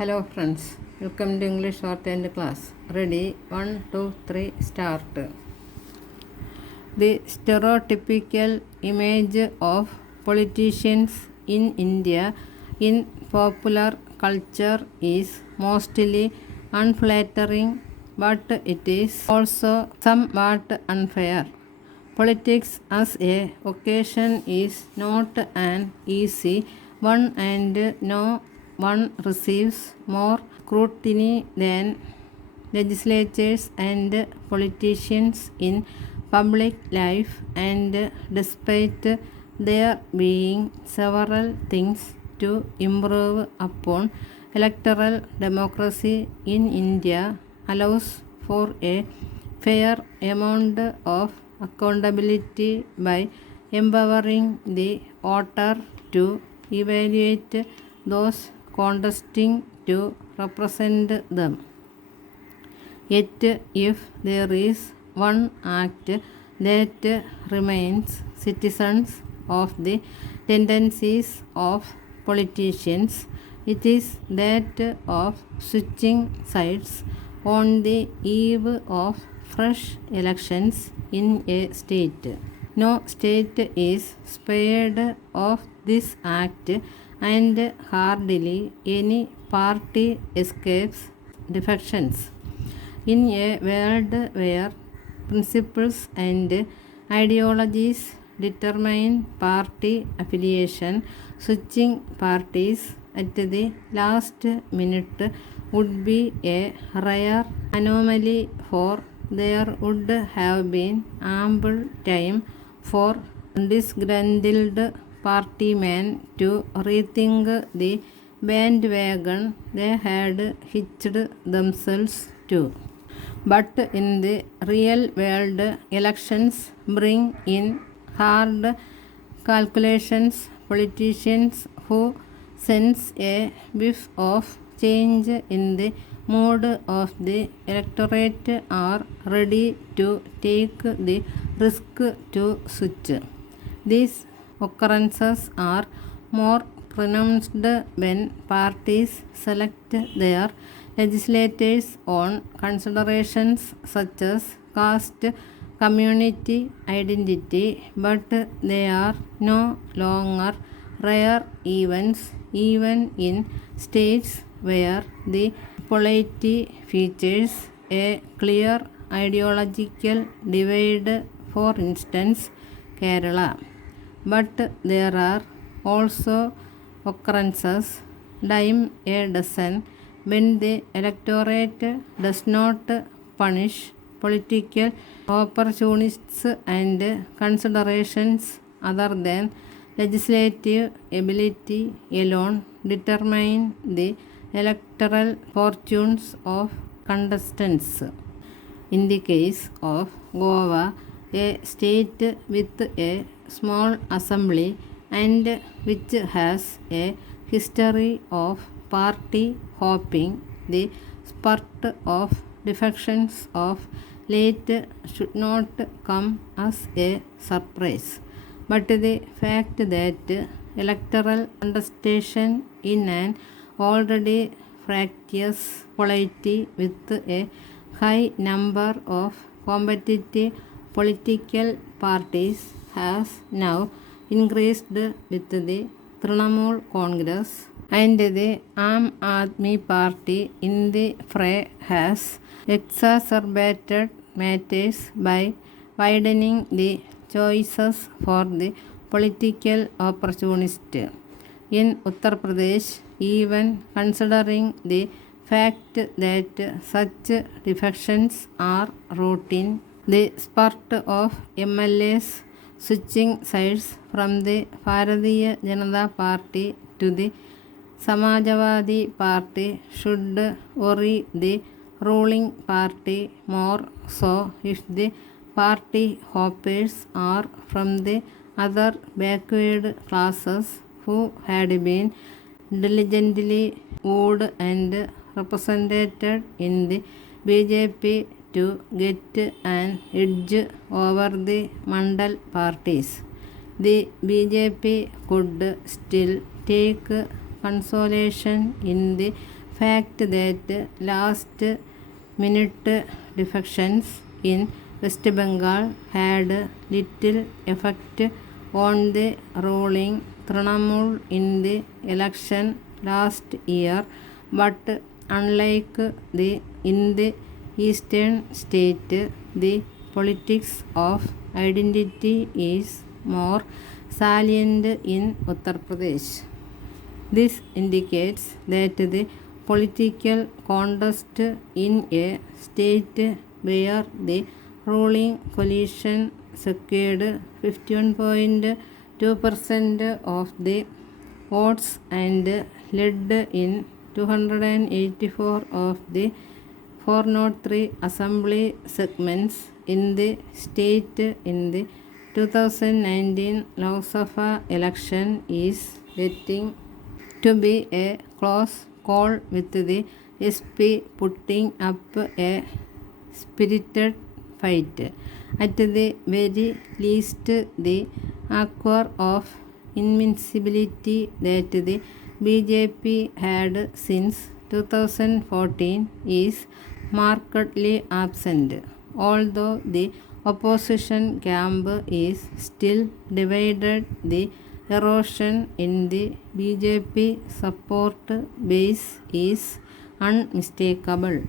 Hello friends, welcome to English Shorthand class. Ready? 1, 2, 3, start. The stereotypical image of politicians in India in popular culture is mostly unflattering, but it is also somewhat unfair. Politics as a occasion is not an easy one, and no one receives more scrutiny than legislators and politicians in public life, and despite there being several things to improve upon, electoral democracy in India allows for a fair amount of accountability by empowering the voter to evaluate those contesting to represent them. Yet, if there is one act that reminds citizens of the tendencies of politicians, it is that of switching sides on the eve of fresh elections in a state. No state is spared of this act, and hardly any party escapes defections. In a world where principles and ideologies determine party affiliation, switching parties at the last minute would be a rare anomaly, for there would have been ample time for disgruntled partymen to rethink the bandwagon they had hitched themselves to. But in the real world, elections bring in hard calculations. Politicians who sense a whiff of change in the mood of the electorate are ready to take the risk to switch. These occurrences are more pronounced when parties select their legislators on considerations such as caste, community identity, but they are no longer rare events even in states where the polity features a clear ideological divide, for instance Kerala. But there are also occurrences, dime a dozen, when the electorate does not punish political opportunists and considerations other than legislative ability alone determine the electoral fortunes of contestants. In the case of Goa, a state with a small assembly and which has a history of party hopping, the spurt of defections of late should not come as a surprise. But the fact that electoral contestation in an already fractious polity with a high number of competitive political parties has now increased with the Trinamool Congress, and the Aam Aadmi Party in the fray has exacerbated matters by widening the choices for the political opportunist. In Uttar Pradesh, even considering the fact that such defections are routine, the spurt of MLAs switching sides from the Bharatiya Janata Party to the Samajwadi Party should worry the ruling party more so if the party hoppers are from the other backward classes who had been diligently wooed and represented in the BJP to get an edge over the Mandal parties. The BJP could still take consolation in the fact that last-minute defections in West Bengal had little effect on the ruling Trinamool in the election last year, but unlike in the eastern state, the politics of identity is more salient in Uttar Pradesh. This indicates that the political contest in a state where the ruling coalition secured 51.2% of the votes and led in 284 of the 403 assembly segments in the state in the 2019 Lok Sabha election is getting to be a close call, with the SP putting up a spirited fight. At the very least, the acquire of invincibility that the BJP had since 2014 is markedly absent, although the opposition camp is still divided. The erosion in the BJP support base is unmistakable.